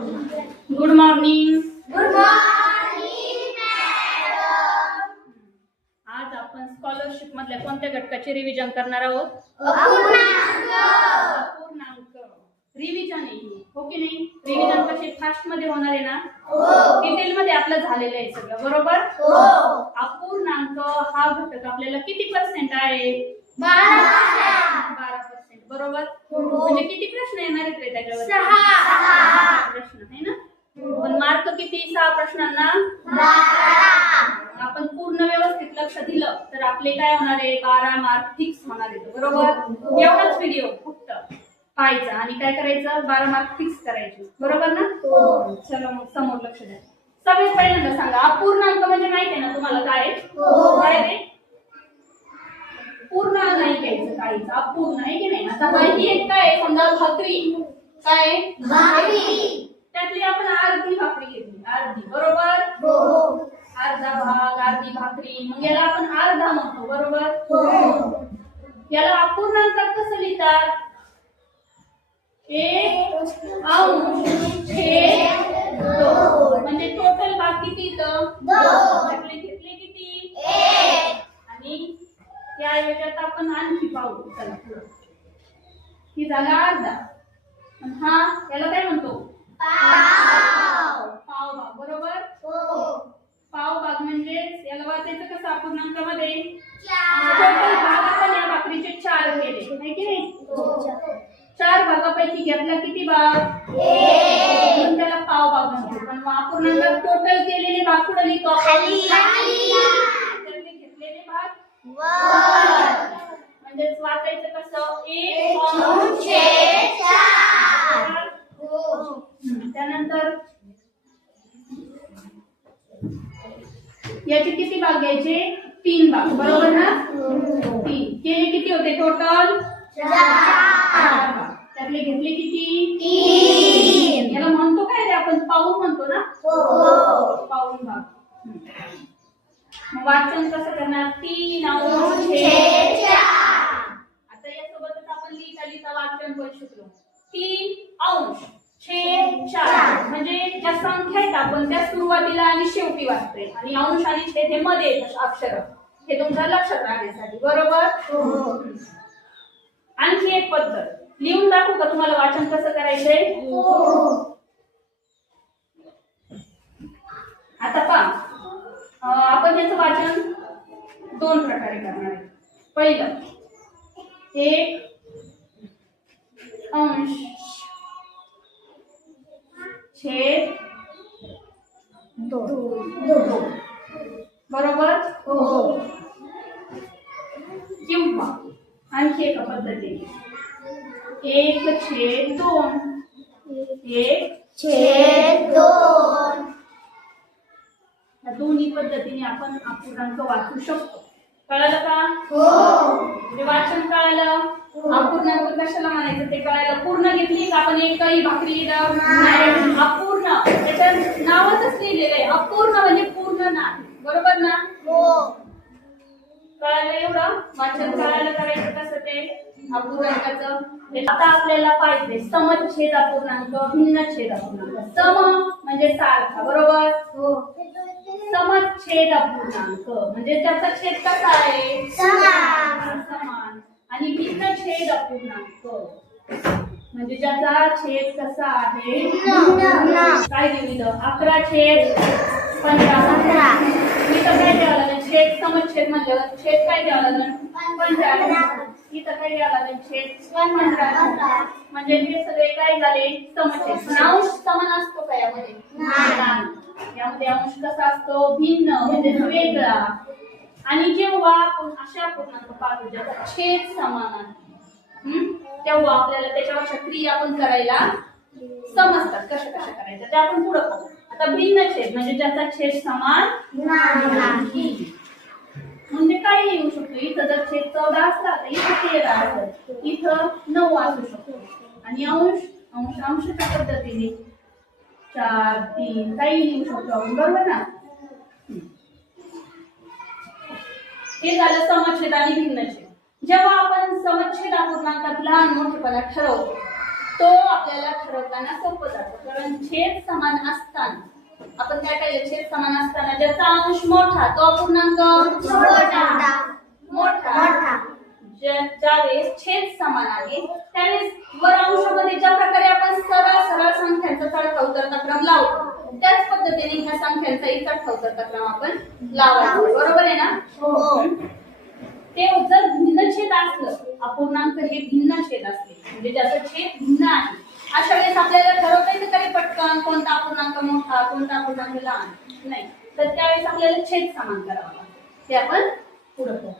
Good morning. Good morning madam. आज आपण scholarship मधल्या कोणत्या घटकाचे रिव्हिजन करणार आहोत? अपूर्णांक. अपूर्णांक रिव्हिजन आहे, हो की नाही? रिव्हिजन कसे फास्ट मध्ये होणार आहे ना? हो. डिटेल मध्ये आपलं झालेलं आहे सगळं, बरोबर? हो. अपूर्णांक हा घटक आपल्याला किती पर्सेंट आहे? 12%. बरोबर. हो. म्हणजे किती प्रश्न येणार आहेत रे त्याच्यावर? 6 प्रश्न आहे ना? पण मार्क किती? 6 प्रश्नांना 12. आपण पूर्ण व्यवस्थित लक्ष दिलं तर आपले काय होणार आहे? 12 मार्क फिक्स होणार आहेत, बरोबर? एवढाच व्हिडिओ फक्त पाहायचा आणि काय करायचं? 12 मार्क फिक्स करायचे, बरोबर ना? चला मग समोर लक्ष द्या. सगळ्यात पहिल्यांदा सांगा, अपूर्णांक म्हणजे माहिती आहे ना तुम्हाला काय आहे? काय आहे? पूर्ण नाही घ्यायचं काहीच, अपूर्ण आहे की नाही? आता माहिती आहे काय आहे? समजा भाकरी काय आहे? भाकरी. त्यातली आपण अर्धी भाकरी घेतली, अर्धी, बरोबर? हो. अर्धा भाग, अर्धी भाकरी, मग याला आपण अर्धा म्हणतो, बरोबर? हो. याला अपूर्णांकात कसं लिहितात? 1 अंश छेद 2. म्हणजे टोटल भाग किती येतं? 2. त्यातले घेतले किती? 1. आणि या ऐवजात आपण आणखी पाहू. चला पुढे. ही झाला अर्धा. आणि हा याला काय म्हणतो? पाव. पाव भाग, बरोबर? हो. पाव भाग म्हणजे याला वाचायचं कसं अपूर्णांकामध्ये? 4. टोटल भाग आपण या भाकरीचे 4 केले, नाही की नाही? 4 भागापैकी घेतला किती भाग? 1. म्हणून त्याला पाव भाग म्हणतो. पण मग अपूर्णांकात टोटल केलेले भाग कुठे लिहितो? खाली. त्यातले घेतलेले भाग वर. म्हणजे वाचायचं कसं? 1 अंश अंश छेद 4. हो. त्यानंतर याचे किती भाग घ्यायचे? 3 भाग, बरोबर ना? 3 केले किती होते टोटल? 4 भाग. त्यातले घेतले किती? 3. याला म्हणतो काय रे आपण? पाऊण म्हणतो ना? हो. पाऊण भाग. मग वाचन कसं करणार? 3 अंश छेद 4. आता यासोबतच आपण लिहिता लिहिता वाचन पण शिकलो. 3 अंश छेद 4 म्हणजे ज्या संख्या आहेत आपण त्या सुरुवातीला आणि शेवटी वाचतोय आणि अंश आणि छेद हे मध्ये अक्षर, हे तुमच्या लक्षात राहण्यासाठी, बरोबर? हो. आणखी एक पद्धत लिहून दाखवू का तुम्हाला वाचन कसं करायचंय? हो. आता पहा, आपण याचं वाचन 2 प्रकारे करणार आहे. पहिलं, 1 अंश छेद 2, बरोबर? हो. किंवा आणखी एका पद्धतीने 1/2. 1 छेद 2. या दोन्ही पद्धतीने आपण अपूर्णांक वाचू शकतो. कळलं का? हो. म्हणजे वाचन कळालं, अपूर्णांक कशाला म्हणायचं ते कळालं. पूर्ण घेतली का आपण एकही भाकरी नाही, अपूर्ण त्याचं नावच लिहिलेलं आहे. अपूर्ण म्हणजे पूर्ण नाही, बरोबर ना? हो. कळालं एवढं? वाचन कळालं करायचं कसं ते अपूर्णांकाचं. आता आपल्याला पाहिजे समछेद अपूर्णांक, भिन्नछेद अपूर्णांक. सम म्हणजे सारखा, बरोबर? हो. समछेद अपूर्णांक म्हणजे त्याचा छेद कसा आहे? समान. आणि भिन्नछेद अपूर्णांक म्हणजे ज्याचा छेद कसा आहे? काय लिहिलं? 11/15. इथं काय द्यावं लागेल? छेद समछेद म्हणलं छेद काय द्यावं लागेल? 15. इथं काय द्यावं लागेल? छेद 15. म्हणजे हे सगळे काय झाले? समछेद. पण अंश समान असतो का यामध्ये? यामध्ये अंश कसा असतो? भिन्न म्हणजे वेगळा. आणि जेव्हा आपण अशा पूर्णांक पाहतो ज्याचा छेद समान आहे, तेव्हा आपल्याला त्याच्यावरच्या क्रिया आपण करायला समजतात कशा कशा करायच्या, त्या आपण पुढे पाहू. आता भिन्न छेद म्हणजे ज्याचा छेद समान नाही. म्हणजे काय येऊ शकतो? इथं जर छेद 14 असला तर इथं 13 असेल, इथं 9 असू शकतो. आणि अंश अंशाच्या पद्धतीने 4, 3 काही लिहू शकतो आपण, बरोबर ना? हे झालं समछेद आणि भिन्नछेद. जेव्हा आपण समछेद अपूर्णांकात लहान मोठेपणा ठरवतो तो आपल्याला ठरवताना सोपं जातं, कारण छेद समान असताना आपण काय पाहिलं, छेद समान असताना ज्याचा अंश मोठा तो अपूर्णांक मोठा. ज्यावेळेस छेद समान आहे त्यावेळेस वर अंशामध्ये ज्या प्रकारे आपण सरळ सरळ संख्यांचा चढता उतरता क्रम लावतो त्याच पद्धतीने ह्या संख्यांचाही चढता उतरता क्रम आपण लावायचा. बरोबर आहे ना? ते जर भिन्न छेद असलं, अपूर्णांक हे भिन्न छेद असले म्हणजे ज्याचं छेद भिन्न आहे, अशा वेळेस आपल्याला ठरवता येतं तरी पटकन कोणता अपूर्णांक मोठा कोणता अपूर्णांक लहान नाही, तर त्यावेळेस आपल्याला छेद समान करावा लागतो. ते आपण पुढे करू.